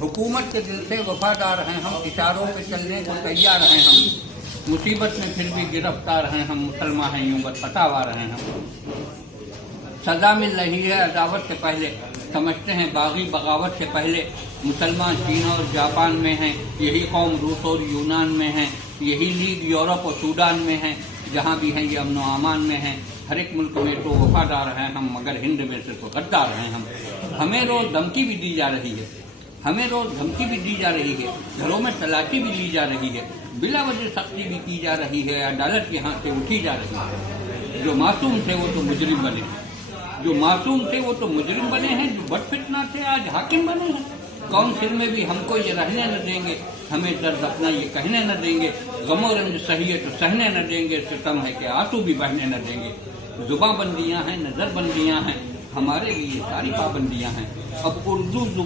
हुकूमत के दिल से वफादार हैं हम, इशारों पे चलने को तैयार हैं हम, मुसीबत में फिर भी गिरफ्तार हैं हम, मुसलमान हैं यूं बस फटावार हैं हम। सजा मिल रही है अदावत से पहले, समझते हैं बागी बगावत से पहले। मुसलमान चीन और जापान में हैं, यही कौम रूस और यूनान में है, यही लीग यूरोप और सूडान में है, जहाँ भी हैं ये अमन व अमान में हैं। हर एक मुल्क में तो वफादार हैं हम, मगर हिंद में से तो गद्दार हैं हम। हमें रोज धमकी भी दी जा रही है, हमें रोज धमकी भी दी जा रही है, घरों में तलाशी भी ली जा रही है, बिला वजह सख्ती भी की जा रही है, अदालत के हाथ से उठी जा रही है। जो मासूम थे वो तो मुजरिम बने हैं, जो मासूम थे वो तो मुजरिम बने हैं, जो बदफितना थे आज हाकिम बने हैं। काउंसिल में भी हमको ये रहने न देंगे, हमें दर्द अपना ये कहने न देंगे, गमो रंज सही है तो सहने न देंगे, सितम है कि आंसू भी बहने न देंगे। जुबां बंदियां हैं, नजर बंदियां हैं, हमारे लिए सारी पाबंदियां हैं। अब उर्दू